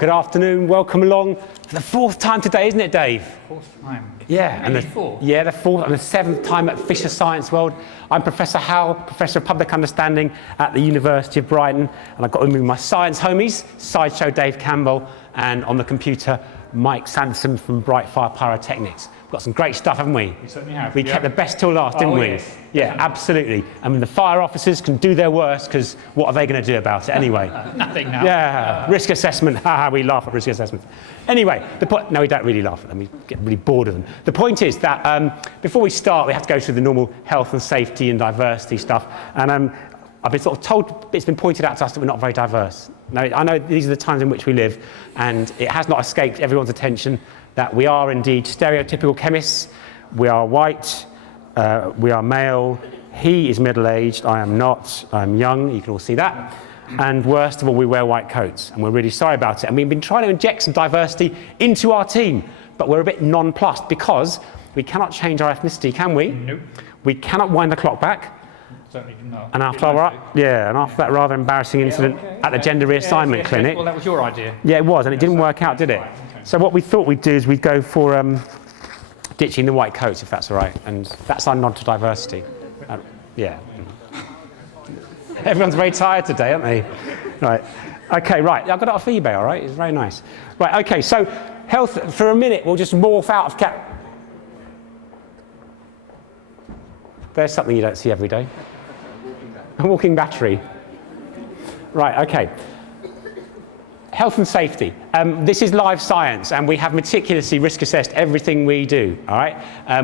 good afternoon. Welcome along for the fourth time today, isn't it, Dave? Fourth time. Yeah, and the fourth. Yeah, the fourth and the seventh time at Fisher Science World. I'm Professor Hal, Professor of Public Understanding at the University of Brighton, and I've got with me my science homies, Sideshow Dave Campbell, and on the computer, Mike Sansom from Bright Fire Pyrotechnics. We've got some great stuff, haven't we? We certainly have. We kept the best till last, didn't we? Yes. Yeah, absolutely. I mean, the fire officers can do their worst, because what are they going to do about it anyway? Nothing now. Yeah, risk assessment. Haha, we laugh at risk assessments. Anyway, the point. No, we don't really laugh at them. We get really bored of them. The point is that before we start, we have to go through the normal health and safety and diversity stuff. And I've been sort of told, it's been pointed out to us that we're not very diverse. Now, I know these are the times in which we live, and it has not escaped everyone's attention that we are indeed stereotypical chemists. We are white, we are male, he is middle-aged, I am not, I'm young, you can all see that. And worst of all, we wear white coats, and we're really sorry about it. And we've been trying to inject some diversity into our team, but we're a bit nonplussed because we cannot change our ethnicity, can we? Nope. We cannot wind the clock back. Certainly not. And after that rather embarrassing incident at the gender reassignment clinic. Well, that was your idea. Yeah, it was, and it didn't work out, did it? Right, okay. So what we thought we'd do is we'd go for ditching the white coats, if that's all right, and that's our nod to diversity. Yeah. Everyone's very tired today, aren't they? Right. Okay, right. I've got it off eBay, all right? It's very nice. Right, okay, so health, for a minute, we'll just morph out of There's something you don't see every day. A walking battery. Right, okay. Health and safety. This is live science, and we have meticulously risk assessed everything we do, all right?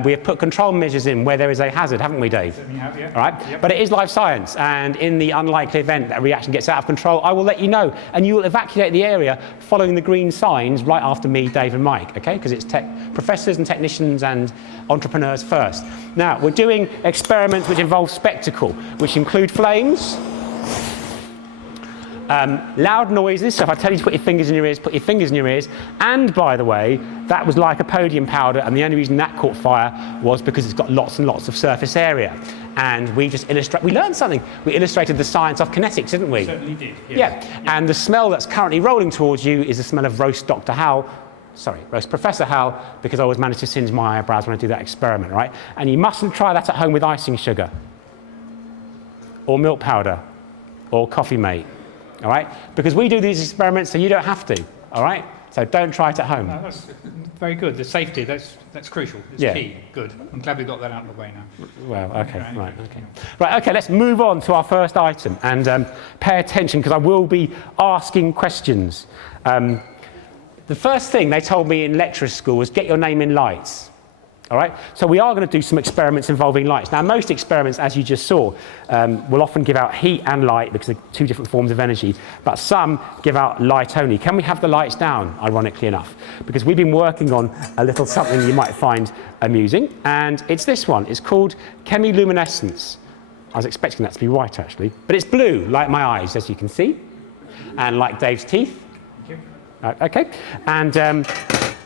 We have put control measures in where there is a hazard, haven't we, Dave? Certainly have, yeah. All right? Yep. But it is live science, and in the unlikely event that a reaction gets out of control, I will let you know, and you will evacuate the area following the green signs right after me, Dave, and Mike, okay? Because it's professors and technicians and entrepreneurs first. Now, we're doing experiments which involve spectacle, which include flames, loud noises, so if I tell you to put your fingers in your ears, put your fingers in your ears. And by the way, that was lycopodium powder, and the only reason that caught fire was because it's got lots and lots of surface area. And we just we learned something. We illustrated the science of kinetics, didn't we? Certainly did, yes. Yeah, and the smell that's currently rolling towards you is the smell of roast Professor Hal, because I always manage to singe my eyebrows when I do that experiment, right? And you mustn't try that at home with icing sugar, or milk powder, or coffee mate. All right? Because we do these experiments so you don't have to, all right? So don't try it at home. No, that's very good. The safety, that's crucial. It's key. Good. I'm glad we got that out of the way now. Well, okay, right, okay. Right, okay, let's move on to our first item and pay attention because I will be asking questions. The first thing they told me in lecturer school was get your name in lights. All right, so we are going to do some experiments involving lights. Now, most experiments, as you just saw, will often give out heat and light because they're two different forms of energy, but some give out light only. Can we have the lights down, ironically enough? Because we've been working on a little something you might find amusing, and it's this one. It's called Chemiluminescence. I was expecting that to be white, actually, but it's blue, like my eyes, as you can see, and like Dave's teeth. Thank you. Okay, and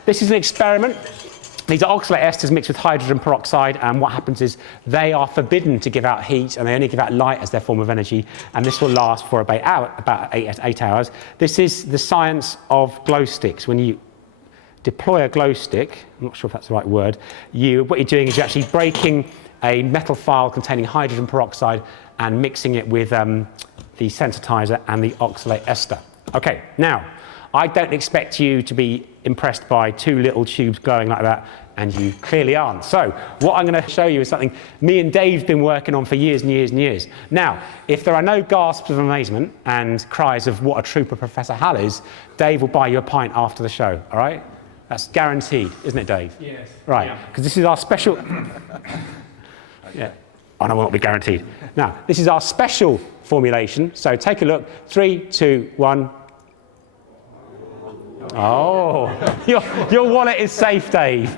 this is an experiment. These are oxalate esters mixed with hydrogen peroxide, and what happens is they are forbidden to give out heat, and they only give out light as their form of energy, and this will last for about 8 hours. This is the science of glow sticks. When you deploy a glow stick, I'm not sure if that's the right word, what you're doing is you're actually breaking a metal file containing hydrogen peroxide and mixing it with the sensitizer and the oxalate ester. Okay, now, I don't expect you to be impressed by two little tubes glowing like that, and you clearly aren't. So what I'm going to show you is something me and Dave's been working on for years and years and years. Now, if there are no gasps of amazement and cries of what a trooper Professor Hal is, Dave will buy you a pint after the show, all right? That's guaranteed, isn't it, Dave? Yes. Right, because this is our special... Yeah. Oh, no, will not be guaranteed. Now, this is our special formulation, so take a look. 3, 2, 1... Oh, your wallet is safe, Dave.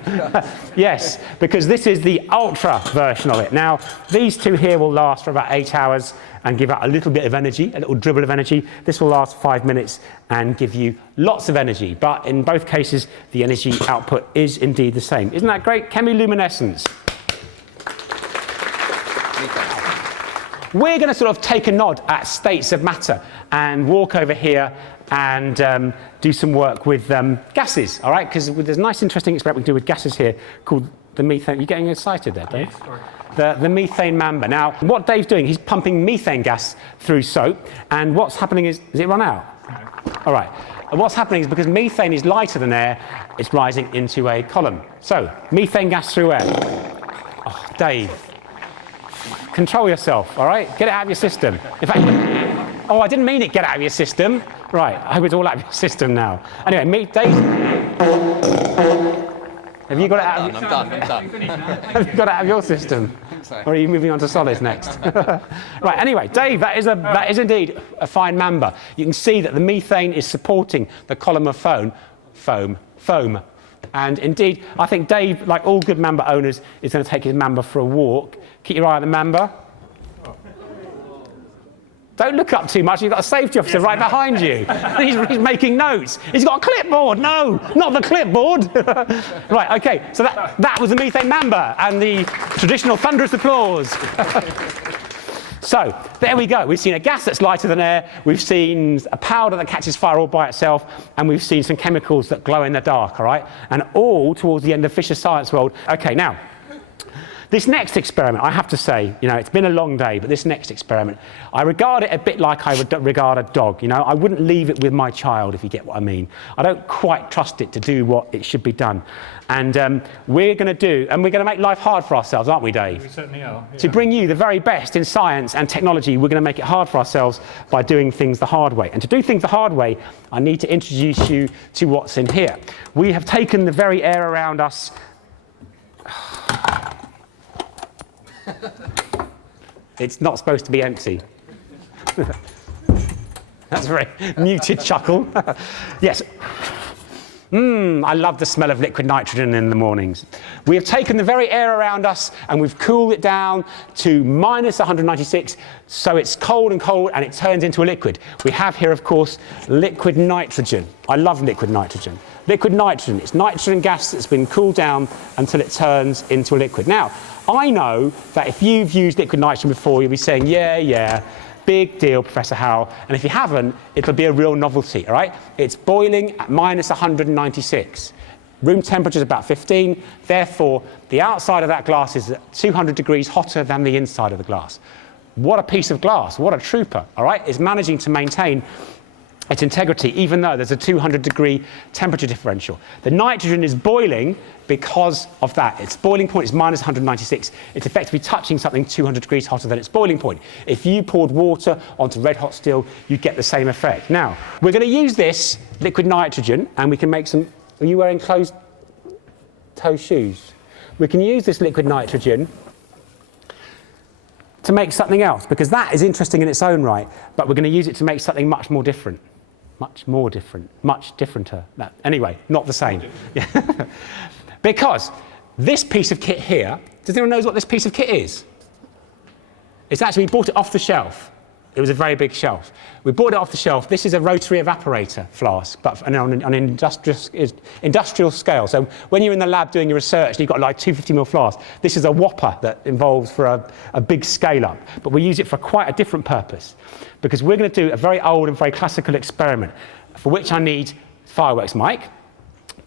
Yes, because this is the ultra version of it. Now, these two here will last for about 8 hours and give out a little bit of energy, a little dribble of energy. This will last 5 minutes and give you lots of energy. But in both cases, the energy output is indeed the same. Isn't that great? Chemiluminescence. we're going to sort of take a nod at states of matter and walk over here and do some work with gases, all right? Because there's a nice, interesting experiment we can do with gases here called the methane. You're getting excited there, Dave? Yes, The Methane Mamba. Now, what Dave's doing, he's pumping methane gas through soap, and what's happening is it run out? No. All right. And what's happening is because methane is lighter than air, it's rising into a column. So, methane gas through air. Oh, Dave. Control yourself, all right? Get it out of your system. In fact, oh, I didn't mean it, get it out of your system. Right, I hope it's all out of your system now. Anyway, Dave. Have you got it out of your I'm done. Have you got it out of your system? So. Or are you moving on to solids next? Right, anyway, Dave, that is indeed a fine mamba. You can see that the methane is supporting the column of foam. And indeed, I think Dave, like all good mamba owners, is going to take his mamba for a walk. Keep your eye on the mamba. Don't look up too much, you've got a safety officer right behind you. He's making notes. He's got a clipboard. No, not the clipboard. Right, okay, so that was the Methane Mamba and the traditional thunderous applause. So, there we go. We've seen a gas that's lighter than air, we've seen a powder that catches fire all by itself, and we've seen some chemicals that glow in the dark, all right? And all towards the end of Fisher's Science World. Okay, now, this next experiment, I have to say, you know, it's been a long day, but this next experiment, I regard it a bit like I would regard a dog, you know. I wouldn't leave it with my child, if you get what I mean. I don't quite trust it to do what it should be done. And we're going to make life hard for ourselves, aren't we, Dave? We certainly are. Yeah. To bring you the very best in science and technology, we're going to make it hard for ourselves by doing things the hard way. And to do things the hard way, I need to introduce you to what's in here. We have taken the very air around us. It's not supposed to be empty. That's a very muted chuckle. Yes. I love the smell of liquid nitrogen in the mornings. We have taken the very air around us and we've cooled it down to minus 196, so it's cold and it turns into a liquid. We have here, of course, liquid nitrogen. I love liquid nitrogen. Liquid nitrogen, it's nitrogen gas that's been cooled down until it turns into a liquid. Now, I know that if you've used liquid nitrogen before, you'll be saying, yeah, big deal, Professor Hal. And if you haven't, it'll be a real novelty, all right? It's boiling at minus 196. Room temperature is about 15. Therefore, the outside of that glass is 200 degrees hotter than the inside of the glass. What a piece of glass. What a trooper, all right? It's managing to maintain its integrity, even though there's a 200-degree temperature differential. The nitrogen is boiling because of that. Its boiling point is minus 196. It's effectively touching something 200 degrees hotter than its boiling point. If you poured water onto red hot steel, you'd get the same effect. Now, we're going to use this liquid nitrogen, and we can make some... Are you wearing closed-toe shoes? We can use this liquid nitrogen to make something else, because that is interesting in its own right, but we're going to use it to make something much more different. Much more different. Much differenter. Anyway, not the same. Because this piece of kit here, does anyone know what this piece of kit is? It's actually, we bought it off the shelf. It was a very big shelf. We bought it off the shelf. This is a rotary evaporator flask, but on an industrial scale. So when you're in the lab doing your research and you've got like 250ml flask, this is a whopper that involves for a big scale up. But we use it for quite a different purpose, because we're going to do a very old and very classical experiment, for which I need fireworks mic.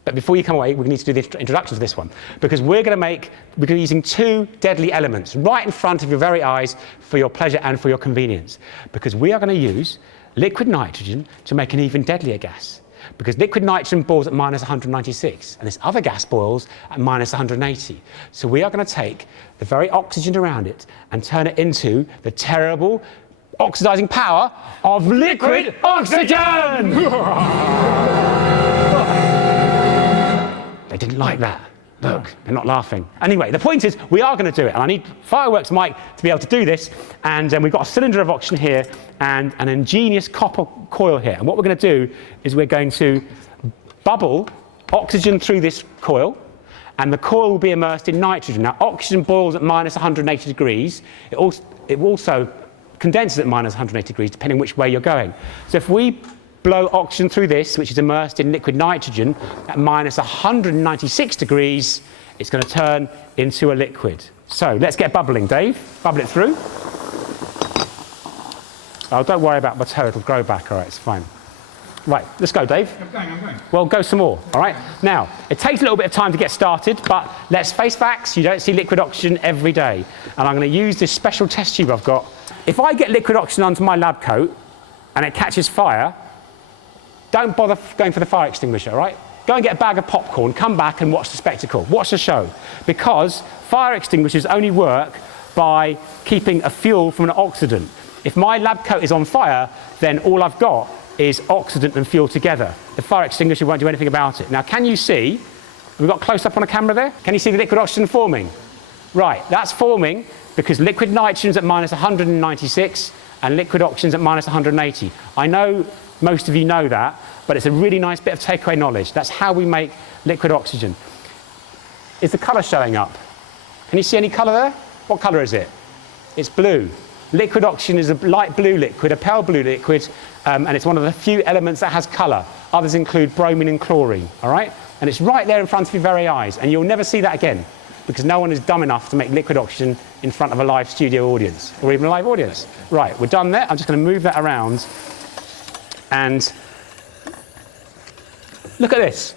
But before you come away, we need to do the introduction to this one, because we're going to be using two deadly elements right in front of your very eyes for your pleasure and for your convenience. Because we are going to use liquid nitrogen to make an even deadlier gas. Because liquid nitrogen boils at minus 196, and this other gas boils at minus 180. So we are going to take the very oxygen around it and turn it into the terrible oxidizing power of liquid oxygen! They didn't like that. Look, they're not laughing. Anyway, the point is, we are going to do it, and I need fireworks mic to be able to do this, and we've got a cylinder of oxygen here, and an ingenious copper coil here. And what we're going to do is we're going to bubble oxygen through this coil, and the coil will be immersed in nitrogen. Now, oxygen boils at minus 180 degrees. It also condenses at minus 180 degrees, depending which way you're going. So if we blow oxygen through this, which is immersed in liquid nitrogen, at minus 196 degrees, it's going to turn into a liquid. So let's get bubbling, Dave. Bubble it through. Oh, don't worry about the toe, it'll grow back, all right, it's fine. Right, let's go, Dave. I'm going. Well, go some more, all right? Now, it takes a little bit of time to get started, but let's face facts, you don't see liquid oxygen every day. And I'm going to use this special test tube I've got. If I get liquid oxygen onto my lab coat and it catches fire, don't bother going for the fire extinguisher, all right? Go and get a bag of popcorn, come back and watch the spectacle, watch the show. Because fire extinguishers only work by keeping a fuel from an oxidant. If my lab coat is on fire, then all I've got is oxidant and fuel together. The fire extinguisher won't do anything about it. Now, can you see, we've got close up on a camera there? Can you see the liquid oxygen forming? Right, that's forming because liquid nitrogen's at minus 196 and liquid oxygen's at minus 180. I know most of you know that, but it's a really nice bit of takeaway knowledge. That's how we make liquid oxygen. Is the colour showing up? Can you see any colour there? What colour is it? It's blue. Liquid oxygen is a light blue liquid, a pale blue liquid, and it's one of the few elements that has colour. Others include bromine and chlorine, all right? And it's right there in front of your very eyes, and you'll never see that again, because no one is dumb enough to make liquid oxygen in front of a live studio audience, or even a live audience. Right, we're done there. I'm just going to move that around, and look at this.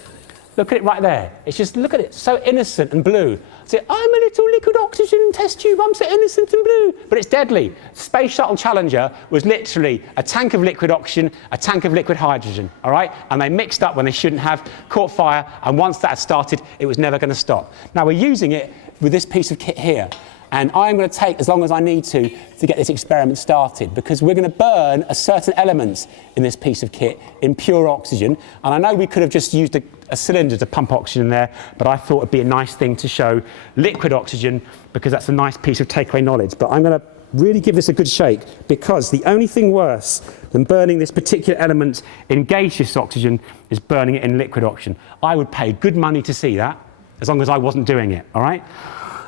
Look at it right there. It's just, look at it, so innocent and blue. Say, I'm a little liquid oxygen test tube, I'm so innocent and blue. But it's deadly. Space Shuttle Challenger was literally a tank of liquid oxygen, a tank of liquid hydrogen, all right? And they mixed up when they shouldn't have, caught fire, and once that had started, it was never going to stop. Now we're using it with this piece of kit here. And I'm going to take as long as I need to get this experiment started, because we're going to burn a certain element in this piece of kit in pure oxygen. And I know we could have just used a cylinder to pump oxygen in there, but I thought it'd be a nice thing to show liquid oxygen, because that's a nice piece of takeaway knowledge. But I'm going to really give this a good shake, because the only thing worse than burning this particular element in gaseous oxygen is burning it in liquid oxygen. I would pay good money to see that, as long as I wasn't doing it, all right?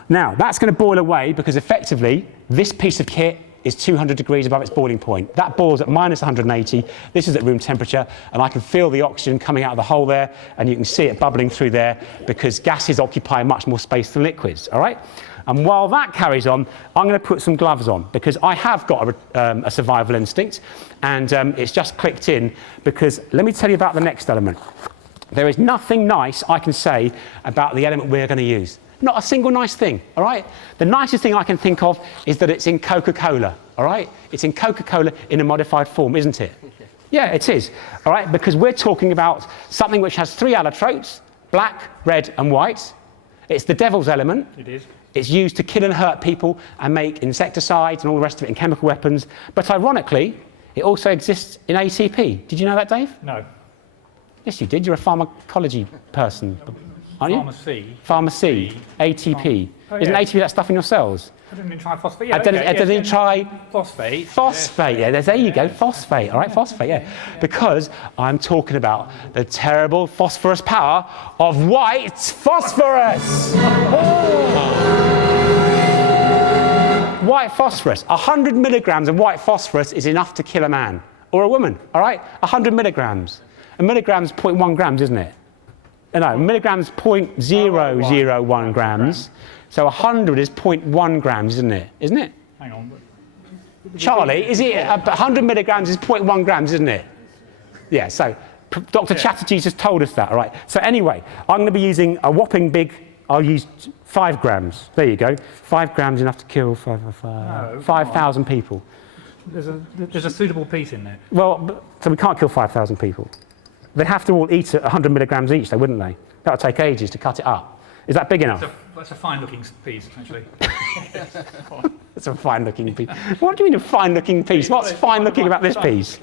Now, that's going to boil away, because effectively, this piece of kit is 200 degrees above its boiling point. That boils at minus 180. This is at room temperature, and I can feel the oxygen coming out of the hole there, and you can see it bubbling through there, because gases occupy much more space than liquids, all right? And while that carries on, I'm going to put some gloves on, because I have got a survival instinct, and it's just clicked in, because let me tell you about the next element. There is nothing nice I can say about the element we're going to use. Not a single nice thing, all right? The nicest thing I can think of is that it's in Coca-Cola, all right? It's in Coca-Cola in a modified form, isn't it? Yeah, it is, all right? Because we're talking about something which has 3 allotropes, black, red, and white. It's the devil's element. It is. It's used to kill and hurt people and make insecticides and all the rest of it in chemical weapons. But ironically, it also exists in ATP. Did you know that, Dave? No. Yes, you did. You're a pharmacology person. Aren't you? Pharmacy, ATP. Oh, yeah. Isn't ATP that stuff in your cells? Adenine Yeah, triphosphate. Phosphate. Phosphate, yeah, there you go, phosphate, all right, phosphate, yeah. Because I'm talking about the terrible phosphorus power of white phosphorus. White phosphorus, 100 milligrams of white phosphorus is enough to kill a man or a woman, all right? 100 milligrams. A milligram is 0.1 grams, isn't it? No, milligrams 0.001 grams. So 100 is 0.1 grams, isn't it? Isn't it? Hang on. Charlie, is it 100 milligrams is 0.1 grams, isn't it? Yeah, so Dr. Chatterjee just told us that, all right? So anyway, I'm going to be using a whopping big, I'll use 5 grams. There you go. 5 grams enough to kill 5,000 people. There's a suitable piece in there. Well, so we can't kill 5,000 people. They'd have to all eat at 100 milligrams each, though, wouldn't they? That would take ages to cut it up. Is that big enough? That's a fine-looking piece, actually. It's a fine-looking piece. What do you mean a fine-looking piece? What's fine-looking about this piece?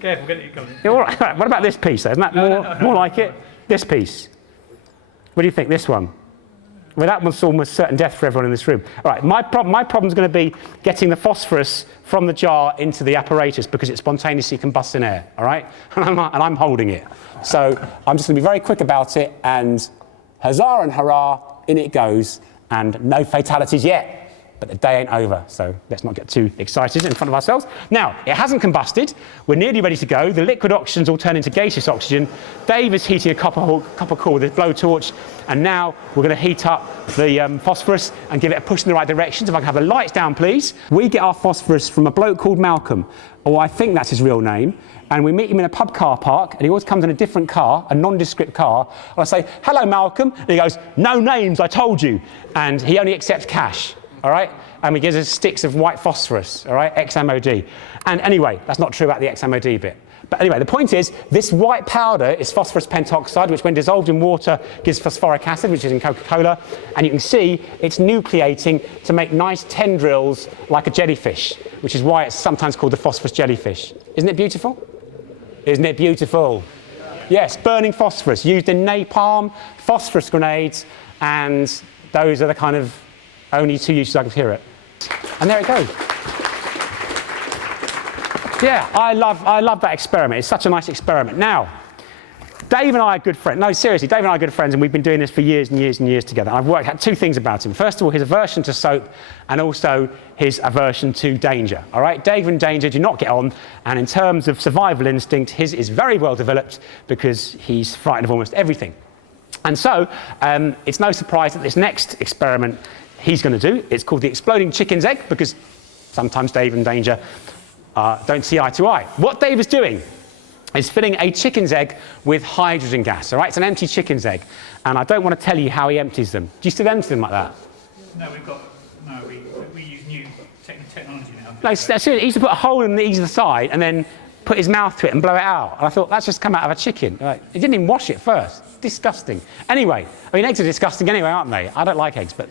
Careful, get it going. Yeah, all right. What about this piece, though? Isn't that more like it? This piece. What do you think, this one? Well, that one's almost certain death for everyone in this room. All right, my problem's going to be getting the phosphorus from the jar into the apparatus, because it spontaneously combusts in air, all right? And I'm holding it. So I'm just going to be very quick about it, and huzzah and hurrah, in it goes, and no fatalities yet. but the day ain't over, so let's not get too excited in front of ourselves. Now, it hasn't combusted. We're nearly ready to go. The liquid oxygen's all turned into gaseous oxygen. Dave is heating a copper core with his blowtorch, and now we're going to heat up the phosphorus and give it a push in the right direction. So if I can have the lights down, please. We get our phosphorus from a bloke called Malcolm, or I think that's his real name, and we meet him in a pub car park, and he always comes in a different car, a nondescript car, and I say, hello, Malcolm, and he goes, no names, I told you, and he only accepts cash, all right, and he gives us sticks of white phosphorus, all right, XMOD, and anyway, that's not true about the XMOD bit. But anyway, the point is, this white powder is phosphorus pentoxide, which when dissolved in water gives phosphoric acid, which is in Coca-Cola, and you can see it's nucleating to make nice tendrils like a jellyfish, which is why it's sometimes called the phosphorus jellyfish. Isn't it beautiful? Isn't it beautiful? Yes, burning phosphorus, used in napalm, phosphorus grenades, and those are the kind of only two uses I could hear it. And there it goes. Yeah, I love that experiment. It's such a nice experiment. Now, Dave and I are good friends. No, seriously, Dave and I are good friends, and we've been doing this for years and years and years together. I've worked out two things about him. First of all, his aversion to soap, and also his aversion to danger. All right, Dave and danger do not get on, and in terms of survival instinct, his is very well developed because he's frightened of almost everything. And so, it's no surprise that this next experiment he's going to do, it's called the exploding chicken's egg, because sometimes Dave and danger don't see eye to eye. What Dave is doing is filling a chicken's egg with hydrogen gas, all right? It's an empty chicken's egg, and I don't want to tell you how he empties them. Do you still empty them like that? No, we use new technology now. No, seriously, he used to put a hole in either side and then put his mouth to it and blow it out. And I thought, that's just come out of a chicken. Like, he didn't even wash it first. Disgusting. Anyway, I mean, eggs are disgusting anyway, aren't they? I don't like eggs, but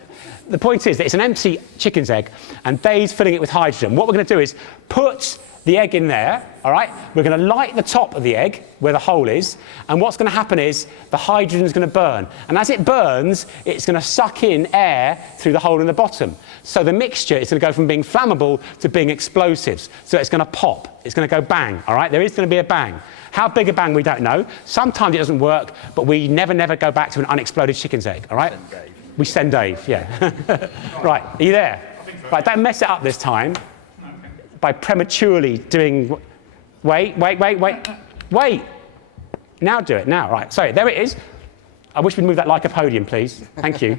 the point is that it's an empty chicken's egg, and Dave's filling it with hydrogen. What we're going to do is put the egg in there, all right? We're going to light the top of the egg where the hole is, and what's going to happen is the hydrogen is going to burn. And as it burns, it's going to suck in air through the hole in the bottom. So the mixture is going to go from being flammable to being explosives. So it's going to pop. It's going to go bang, all right? There is going to be a bang. How big a bang, we don't know. Sometimes it doesn't work, but we never go back to an unexploded chicken's egg, all right? We send Dave, yeah. Right, are you there? Right, don't mess it up this time by prematurely doing... Wait. Now do it, now, right. Sorry, there it is. I wish we'd move that lycopodium, please. Thank you.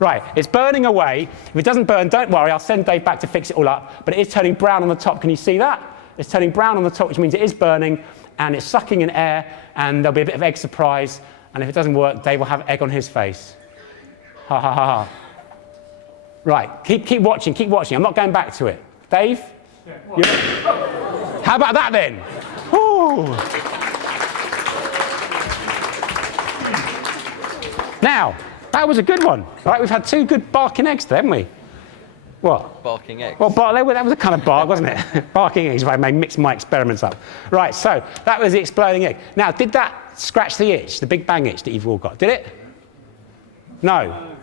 Right, it's burning away. If it doesn't burn, don't worry, I'll send Dave back to fix it all up. But it is turning brown on the top. Can you see that? It's turning brown on the top, which means it is burning, and it's sucking in air, and there'll be a bit of egg surprise. And if it doesn't work, Dave will have egg on his face. Ha, ha, ha, ha. Right, keep watching. I'm not going back to it. Dave? Yeah, how about that then? Ooh. Now, that was a good one. Right, we've had two good barking eggs there, haven't we? What? Barking eggs. Well, that was a kind of bark, wasn't it? Barking eggs, if I may mix my experiments up. Right, so that was the exploding egg. Now, did that scratch the itch, the big bang itch that you've all got? Did it? No.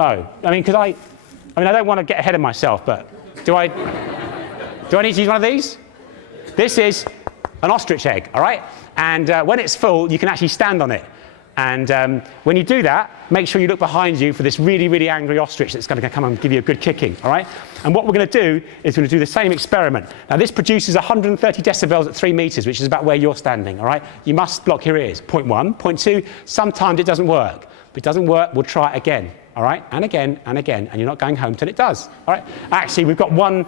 Oh, I mean, I don't want to get ahead of myself, but do I need to use one of these? This is an ostrich egg, all right? And when it's full, you can actually stand on it. And when you do that, make sure you look behind you for this really, really angry ostrich that's going to come and give you a good kicking, all right? And what we're going to do is we're going to do the same experiment. Now, this produces 130 decibels at 3 meters, which is about where you're standing, all right? You must block your ears, point one. Point two, sometimes it doesn't work. If it doesn't work, we'll try it again, all right? And again, and again, and you're not going home till it does, all right? Actually, we've got one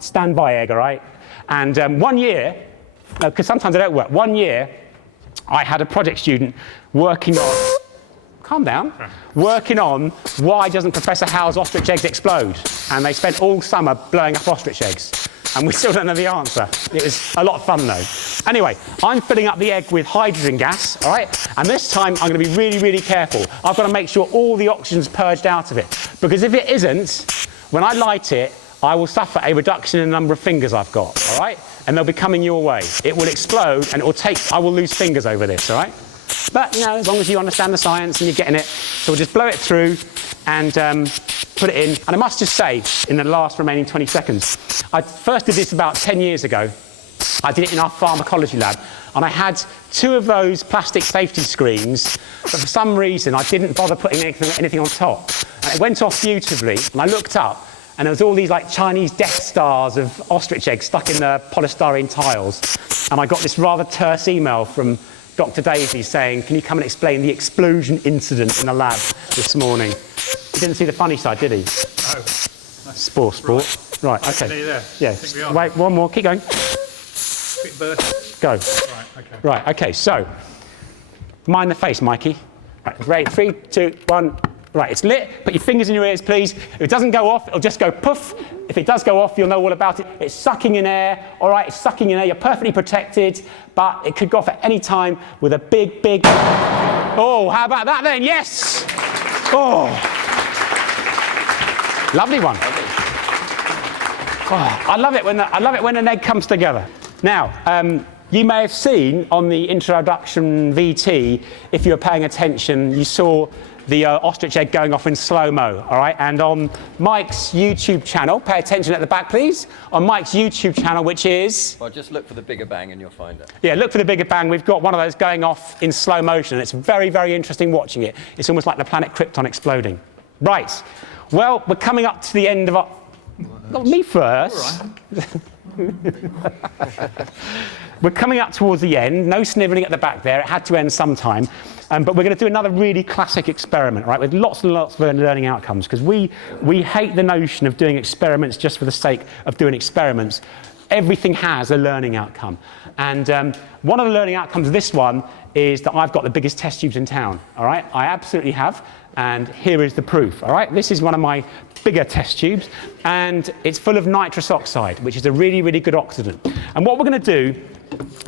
standby egg, all right? And 1 year, because sometimes they don't work, 1 year, I had a project student working on, calm down, working on why doesn't Professor Hal's ostrich eggs explode? And they spent all summer blowing up ostrich eggs. And we still don't know the answer. It was a lot of fun though. Anyway, I'm filling up the egg with hydrogen gas, all right? And this time I'm going to be really, really careful. I've got to make sure all the oxygen's purged out of it. Because if it isn't, when I light it, I will suffer a reduction in the number of fingers I've got, all right? And they'll be coming your way. It will explode and I will lose fingers over this, all right? But, you know, as long as you understand the science and you're getting it, so we'll just blow it through and put it in. And I must just say, in the last remaining 20 seconds, I first did this about 10 years ago. I did it in our pharmacology lab, and I had 2 of those plastic safety screens, but for some reason I didn't bother putting anything on top. And it went off beautifully, and I looked up, And there was all these like Chinese Death Stars of ostrich eggs stuck in the polystyrene tiles. And I got this rather terse email from Dr. Daisy saying, can you come and explain the explosion incident in the lab this morning? He didn't see the funny side, did he? No. Sport. Right, okay. Nearly there. Yeah. Wait, one more, keep going. Quick burst. Go. Okay. Right, okay, so, mind the face, Mikey. Right, ready, 3, 2, 1. Right, it's lit. Put your fingers in your ears, please. If it doesn't go off, it'll just go poof. If it does go off, you'll know all about it. It's sucking in air. All right, it's sucking in air. You're perfectly protected, but it could go off at any time with a big, big... Oh, how about that then? Yes! Oh. Lovely one. Oh, I love it when an egg comes together. Now, you may have seen on the introduction VT, if you were paying attention, you saw the ostrich egg going off in slow-mo, all right? And on Mike's YouTube channel, pay attention at the back, please. On Mike's YouTube channel, which is... Well, just look for the bigger bang and you'll find it. Yeah, look for the bigger bang. We've got one of those going off in slow motion. It's very, very interesting watching it. It's almost like the planet Krypton exploding. Right. Well, we're coming up to the end of our... Not me first. All right. We're coming up towards the end. No snivelling at the back there. It had to end sometime. But we're going to do another really classic experiment, right, with lots and lots of learning outcomes, because we hate the notion of doing experiments just for the sake of doing experiments. Everything has a learning outcome. And one of the learning outcomes of this one is that I've got the biggest test tubes in town, all right? I absolutely have, and here is the proof, all right? This is one of my bigger test tubes, and it's full of nitrous oxide, which is a really, really good oxidant. And what we're going to do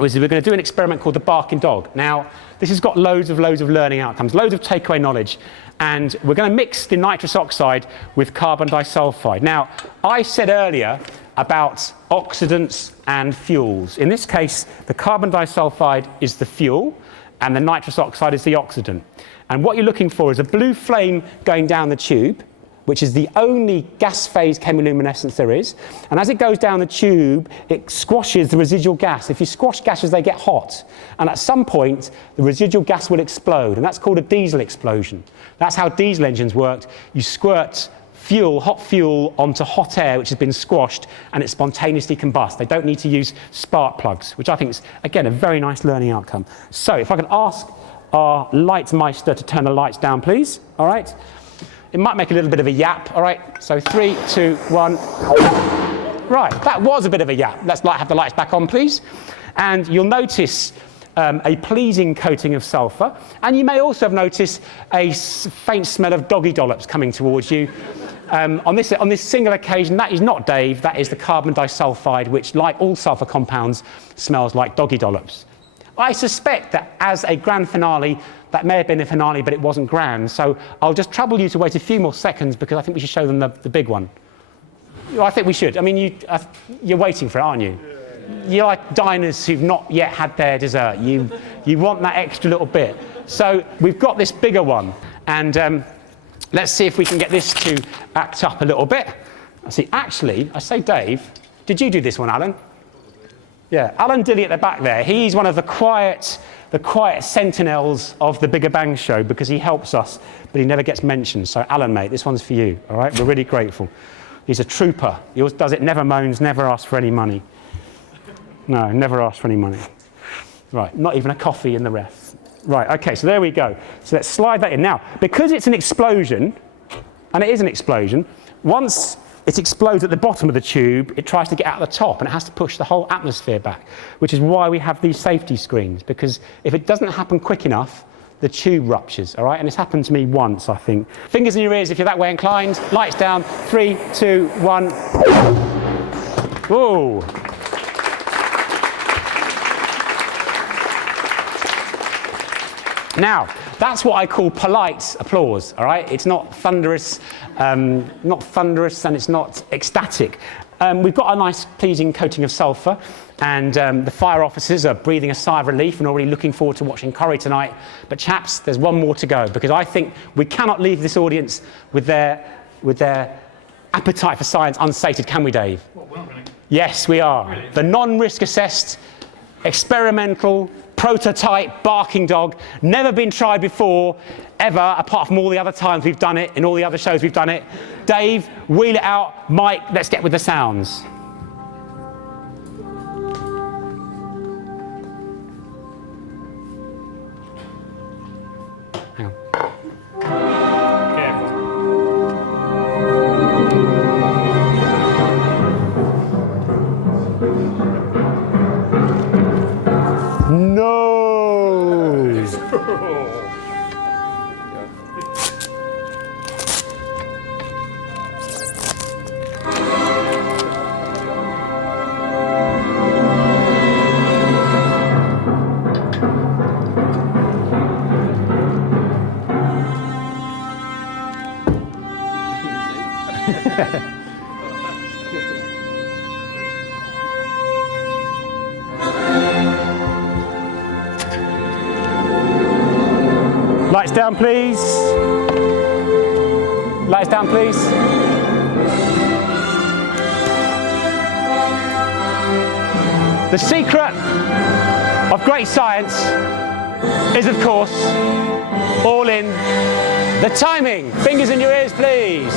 is we're going to do an experiment called the barking dog. Now, this has got loads of learning outcomes, loads of takeaway knowledge, and we're going to mix the nitrous oxide with carbon disulfide. Now, I said earlier about oxidants and fuels. In this case, the carbon disulfide is the fuel, and the nitrous oxide is the oxidant. And what you're looking for is a blue flame going down the tube, which is the only gas phase chemiluminescence there is. And as it goes down the tube, it squashes the residual gas. If you squash gases, they get hot. And at some point, the residual gas will explode. And that's called a diesel explosion. That's how diesel engines worked. You squirt fuel, hot fuel, onto hot air, which has been squashed, and it spontaneously combusts. They don't need to use spark plugs, which I think is, again, a very nice learning outcome. So if I could ask our Lightmeister to turn the lights down, please. All right. It might make a little bit of a yap, all right? So 3, 2, 1. Right, that was a bit of a yap. Let's have the lights back on, please. And you'll notice a pleasing coating of sulfur. And you may also have noticed a faint smell of doggy dollops coming towards you. On this single occasion, that is not Dave, that is the carbon disulfide, which, like all sulfur compounds, smells like doggy dollops. I suspect that as a grand finale, that may have been a finale, but it wasn't grand. So I'll just trouble you to wait a few more seconds because I think we should show them the big one. Well, I think we should. I mean, you're waiting for it, aren't you? You're like diners who've not yet had their dessert. You want that extra little bit. So we've got this bigger one. And let's see if we can get this to act up a little bit. Actually, I say, Dave, did you do this one, Alan? Yeah, Alan Dilly at the back there. He's one of the quiet sentinels of the Bigger Bang Show because he helps us, but he never gets mentioned. So, Alan, mate, this one's for you, all right? We're really grateful. He's a trooper. He always does it, never moans, never asks for any money. No, never asks for any money. Right, not even a coffee in the ref. Right, okay, so there we go. So let's slide that in. Now, because it's an explosion, and it is an explosion, once it explodes at the bottom of the tube, it tries to get out the top, and it has to push the whole atmosphere back, which is why we have these safety screens, because if it doesn't happen quick enough, the tube ruptures, all right? And it's happened to me once, I think. Fingers in your ears if you're that way inclined. Lights down. 3, 2, 1. Whoa. Now, that's what I call polite applause, all right? It's not thunderous, and it's not ecstatic. We've got a nice, pleasing coating of sulfur, and the fire officers are breathing a sigh of relief and already looking forward to watching Corrie tonight. But chaps, there's one more to go, because I think we cannot leave this audience with their appetite for science unsated, can we, Dave? Well, we're not going to... Yes, we are. Really? The non-risk assessed experimental, prototype barking dog, never been tried before, ever, apart from all the other times we've done it, in all the other shows we've done it. Dave, wheel it out. Mike, let's get with the sounds. Hang on. Careful. No! Lights down, please. Lights down, please. The secret of great science is, of course, all in the timing. Fingers in your ears, please.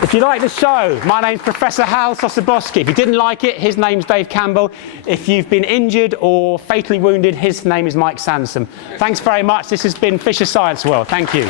If you like the show, my name's Professor Hal Sosabowski. If you didn't like it, his name's Dave Campbell. If you've been injured or fatally wounded, his name is Mike Sansom. Thanks very much. This has been Fisher Science World. Thank you.